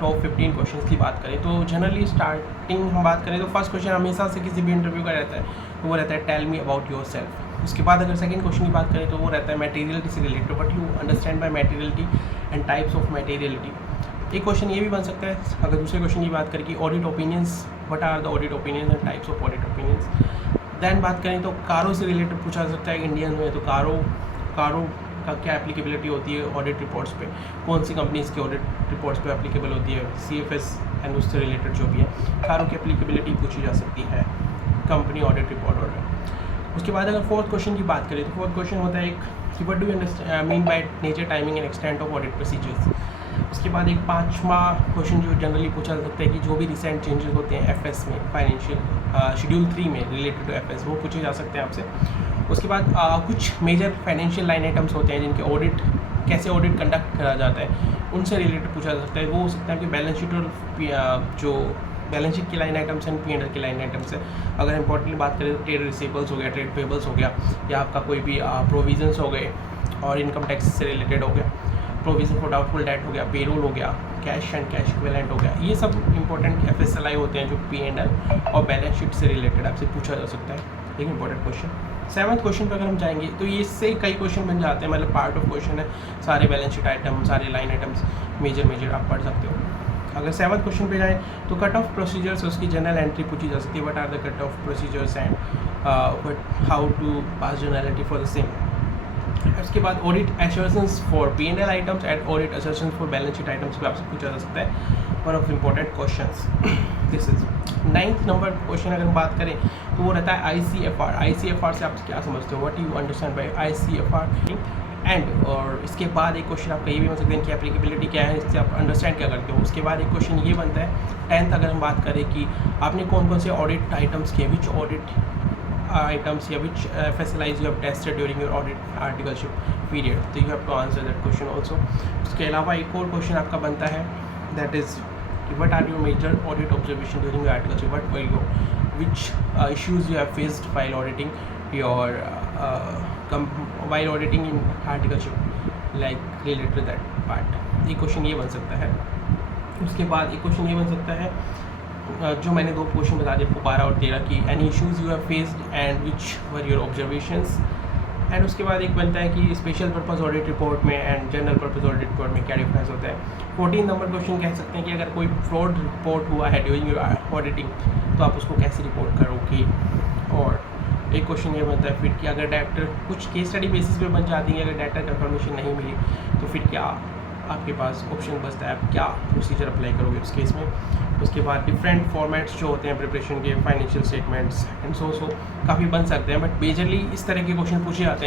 Top 15 question की बात करें तो जनरली स्टार्टिंग हम बात करें तो फर्स्ट क्वेश्चन हमेशा से किसी भी इंटरव्यू का रहता है, तो वो रहता है tell me about yourself. उसके बाद अगर सेकंड क्वेश्चन की बात करें तो वो रहता है मटेरियलिटी से related, what you understand by materiality and types of materiality. एक क्वेश्चन ये भी बन सकता है अगर दूसरे क्वेश्चन की बात करें कि audit opinions, what are the audit opinions and types of audit opinions. Then बात करें तो कारों से रिलेटेड पूछा जा सकता है इंडियन में, तो कारों का क्या एप्लीकेबिलिटी होती है ऑडिट रिपोर्ट्स पे, कौन सी कंपनीज़ की ऑडिट रिपोर्ट्स पे एप्लीकेबल होती है, CFS एंड उससे रिलेटेड जो भी है कारों की एप्लीकेबिलिटी पूछी जा सकती है कंपनी ऑडिट रिपोर्ट ऑर्डर। उसके बाद अगर फोर्थ क्वेश्चन की बात करें तो फोर्थ क्वेश्चन होता है एक कि what do you mean by nature, timing and extent of audit procedures. उसके बाद एक पांचवा क्वेश्चन जो जनरली पूछा जा सकता है कि जो भी रिसेंट चेंजेस होते हैं FS में, फाइनेंशियल शेड्यूल 3 में रिलेटेड टू FS, वो पूछे जा सकते हैं आपसे। उसके बाद कुछ मेजर फाइनेंशियल लाइन आइटम्स होते हैं जिनके ऑडिट, कैसे ऑडिट कंडक्ट करा जाता है, उनसे रिलेटेड पूछा जा सकता है। वो हो सकता है कि बैलेंस शीट और जो बैलेंस शीट की लाइन आइटम्स एंड P&L की लाइन आइटम्स है। अगर इंपॉर्टेंटली बात करें तो ट्रेड रिसीवेबल्स हो गया, ट्रेड पेबल्स हो गया, या आपका कोई भी प्रोविजंस हो गए और इनकम टैक्स से रिलेटेड हो गया, प्रोविजन फॉर डाउटफुल डेट हो गया, पेरोल हो गया, कैश एंड कैश इक्विवेलेंट हो गया। ये सब इंपॉर्टेंट FSLI होते हैं जो P&L और बैलेंस शीट से रिलेटेड आपसे पूछा जा सकता है, एक इंपॉर्टेंट क्वेश्चन। सेवन्थ क्वेश्चन पर अगर हम जाएंगे तो ये इससे कई क्वेश्चन बन जाते हैं, मतलब पार्ट ऑफ क्वेश्चन है, सारे बैलेंस शीट आइटम, सारे लाइन आइटम्स मेजर आप पढ़ सकते हो। अगर सेवन्थ क्वेश्चन पे जाएँ तो कट ऑफ प्रोसीजर्स, उसकी जनरल एंट्री पूछी जा सकती है, what are the cut off procedures and how to pass generality for the same. उसके बाद audit assurance for P&L items and audit assurance for balance sheet items पे आपसे पूछा जा सकता है, one of important questions this is. 9th number question अगर हम बात करें तो वो रहता है ICFR से आप क्या समझते हो, what you understand by ICFR and, और इसके बाद एक क्वेश्चन आपका ये भी बन सकते हैं कि एप्लीकेबिलिटी क्या है, इससे आप अंडरस्टैंड क्या करते हो। उसके बाद एक क्वेश्चन ये बनता है 10th अगर हम बात करें कि आपने कौन कौन से ऑडिट आइटम्स किए, विच ऑडिट items या which FSLIs you have tested during your audit articleship period, तो you have to answer that question also। उसके अलावा एक और क्वेश्चन आपका बनता है that is what are your major audit observation during your articleship, what were your which issues you have faced while auditing your while auditing in articleship like related to that part। एक question ये बन सकता है। उसके बाद एक question ये बन सकता है जो मैंने दो क्वेश्चन बता दिए 12 और 13 की, any issues you have faced and which were your observations. And उसके बाद एक बनता है कि स्पेशल पर्पस ऑडिट रिपोर्ट में and general purpose audit report में क्या डिफरेंस होता है। 14 नंबर क्वेश्चन कह सकते हैं कि अगर कोई फ्रॉड रिपोर्ट हुआ है ड्यूरिंग योर ऑडिटिंग तो आप उसको कैसे रिपोर्ट करोगे। और एक क्वेश्चन ये बनता है फिर कि अगर डायरेक्टर, कुछ केस स्टडी बेसिस पे बन जाती है, अगर डायरेक्टर कंफर्मेशन नहीं मिली तो फिर क्या आपके पास ऑप्शन बचता है, आप क्या प्रोसीजर अप्लाई करोगे उस केस में। उसके बाद डिफरेंट फॉर्मेट्स जो होते हैं प्रिपरेशन के, फाइनेंशियल स्टेटमेंट्स एंड सो काफ़ी बन सकते हैं, बट मेजरली इस तरह के क्वेश्चन पूछे जाते हैं।